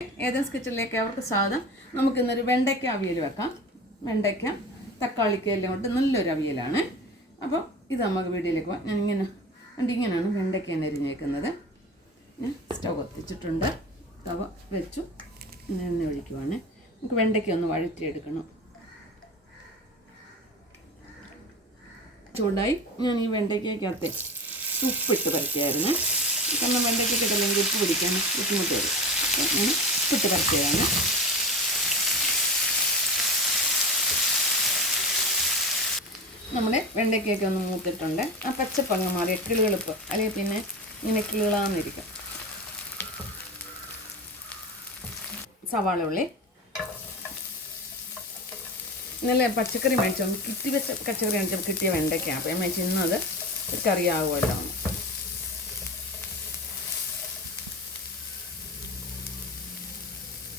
Athens കിച്ചണിലേക്ക് അവർക്ക് സ്വാഗതം. നമുക്കിന്നൊരു വെണ്ടയ്ക്ക അവിയൽ വെക്കാം. വെണ്ടയ്ക്ക തക്കാളിക്ക് എല്ലാം കൊണ്ട് നല്ലൊരു അവിയലാണ്. അപ്പോൾ ഇത് നമുക്ക് വീഡിയോയിലേക്ക് പോകാം. ഇങ്ങനെയാണ് വെണ്ടയ്ക്ക അരിഞ്ഞേക്കുന്നത്. ഞാൻ സ്റ്റൗ കത്തിച്ചിട്ടുണ്ട്. തവ വെച്ചു എണ്ണ ഒഴിക്കുവാണ്. നമുക്ക് വെണ്ടയ്ക്ക ഒന്ന് വഴറ്റിയെടുക്കണം. ചൂടായി ഞാൻ ഈ വെണ്ടയ്ക്കകത്തെ ഉപ്പിട്ട് പരത്തിയായിരുന്നു. കാരണം വെണ്ടയ്ക്കൊക്കെ ഇടല്ലെങ്കിൽ ഉപ്പ് പിടിക്കാൻ ബുദ്ധിമുട്ട് വരും. ഞാൻ ഉപ്പിട്ട് പരത്തിയതാണ്. നമ്മുടെ വെണ്ടയ്ക്കൊക്കെ ഒന്ന് മൂത്തിട്ടുണ്ട്. ആ പച്ചപ്പങ്ങ് മാറിയ കിളുകിളിപ്പ്, അല്ലെങ്കിൽ പിന്നെ ഇങ്ങനെ കിളുകളാന്നിരിക്കും. സവാള ഉള്ളി, ഇന്നലെ പച്ചക്കറി മേടിച്ചോ കിട്ടി വെച്ച പച്ചക്കറി മേടിച്ചപ്പോൾ കിട്ടിയ വെണ്ടയ്ക്കാണ്. അപ്പോൾ ഞാൻ മേടിച്ച് ഇന്നത് കറിയാവുമല്ലോ.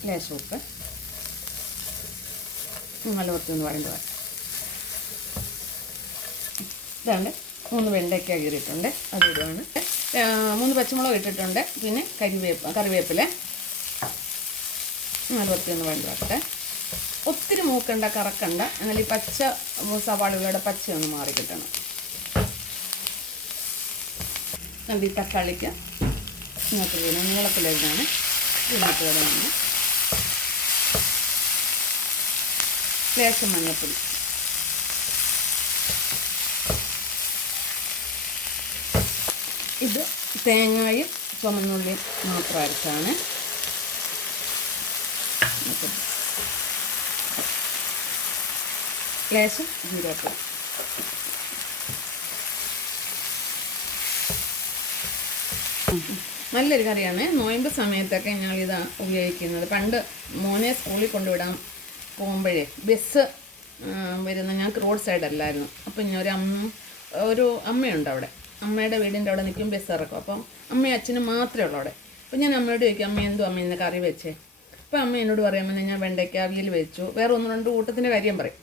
ലേശം ഉപ്പ്, നല്ല വറുത്തൊന്ന് വരേണ്ടത്. ഇതാണ്ട് 3 വെണ്ടയ്ക്ക കീറിയിട്ടുണ്ട്, അതിടുവാണ്. 3 പച്ചമുളക് ഇട്ടിട്ടുണ്ട്. പിന്നെ കറിവേപ്പില നല്ല വറുത്തൊന്ന് വരേണ്ടതാട്ടെ. ഒത്തിരി മൂക്കണ്ട, കറക്കണ്ട. എന്നാൽ ഈ പച്ച സവാളകളുടെ പച്ചയൊന്ന് മാറി കിട്ടണം. നല്ല ഈ തക്കാളിക്ക് ഇങ്ങോട്ട് വീണം നീളത്തിലരിഞ്ഞാണ് ഇതിനകത്ത് കിടന്നത്. ലേശം മഞ്ഞൾപ്പൊടി, ഇത് തേങ്ങയും ചുമന്നുള്ളിയും മാത്രം അരച്ചാണ്. ലേശം ജീരകപ്പൊടി. നല്ലൊരു കറിയാണ്. നോയമ്പ് സമയത്തൊക്കെ ഞങ്ങളിതാണ് ഉപയോഗിക്കുന്നത്. പണ്ട് മോനെ സ്കൂളിൽ കൊണ്ടുവിടാൻ പോകുമ്പോഴേ ബസ് വരുന്ന, ഞങ്ങൾക്ക് റോഡ് സൈഡല്ലായിരുന്നു. അപ്പം ഇനി ഒരു അമ്മയുണ്ട് അവിടെ. അമ്മയുടെ വീടിൻ്റെ അവിടെ നിൽക്കും, ബസ് ഇറക്കും. അപ്പം അമ്മയും അച്ഛനും മാത്രമേ ഉള്ളൂ അവിടെ. അപ്പം ഞാൻ അമ്മയോട് ചോദിക്കും, അമ്മ എന്തോ അമ്മ ഇന്ന് കറി വെച്ചേ? അപ്പം അമ്മ എന്നോട് പറയുമ്പോൾ ഞാൻ വെണ്ടയ്ക്ക അവിയൽ വെച്ചു, വേറെ 1-2 കൂട്ടത്തിൻ്റെ കാര്യം പറയും.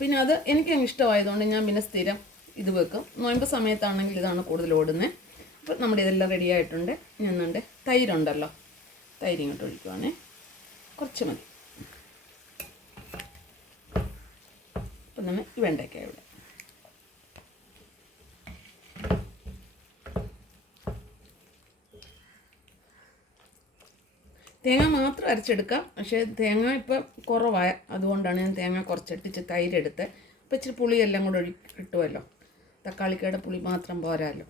പിന്നെ അത് എനിക്ക് ഇഷ്ടമായതുകൊണ്ട് ഞാൻ പിന്നെ സ്ഥിരം ഇത് വെക്കും. നോയമ്പ് സമയത്താണെങ്കിൽ ഇതാണ് കൂടുതൽ ഓടുന്നത്. അപ്പോൾ നമ്മുടെ ഇതെല്ലാം റെഡി ആയിട്ടുണ്ട്. ഞാനുണ്ട് തൈരുണ്ടല്ലോ, തൈര് ഇങ്ങോട്ട് ഒഴിക്കുവാണേ. കുറച്ച് മതി. അപ്പം തന്നെ ഈ വെണ്ടയ്ക്ക ഇവിടെ തേങ്ങ മാത്രം അരച്ചെടുക്കാം. പക്ഷേ തേങ്ങ ഇപ്പം കുറവായ അതുകൊണ്ടാണ് ഞാൻ തേങ്ങ കുറച്ചിട്ടിച്ച് തൈരെടുത്ത്. അപ്പോൾ ഇച്ചിരി പുളിയെല്ലാം കൂടെ കിട്ടുമല്ലോ. തക്കാളിക്കയുടെ പുളി മാത്രം പോരാല്ലോ.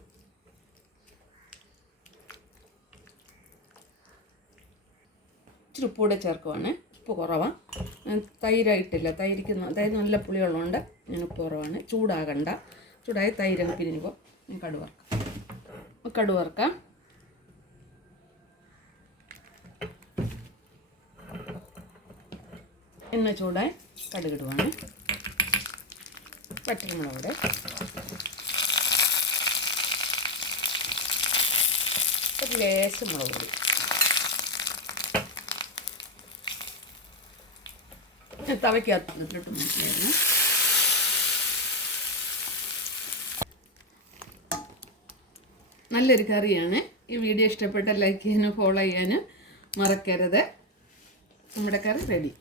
ഇച്ചിരി ഉപ്പ് കൂടെ ചേർക്കുവാണ്. ഉപ്പ് കുറവാണ്. തൈരായിട്ടില്ല. തൈര് നല്ല പുളിയുള്ളതുകൊണ്ട് ഞാൻ ഉപ്പ് കുറവാണ്. ചൂടാകണ്ട. ചൂടായി തൈരങ്ങ് പിരിഞ്ഞപ്പോൾ ഞാൻ കടുക് വറുക്കാം. എണ്ണ ചൂടായി കടുകിടുവാണ്. പച്ചമുളക്, ഒരു ലേശം മുളക് പൊടി, തവയ്ക്കകത്തിട്ട് നോക്കിയായിരുന്നു. നല്ലൊരു കറിയാണ്. ഈ വീഡിയോ ഇഷ്ടപ്പെട്ട ലൈക്ക് ചെയ്യാനും ഫോളോ ചെയ്യാനും മറക്കരുത്. നമ്മുടെ കറി റെഡി.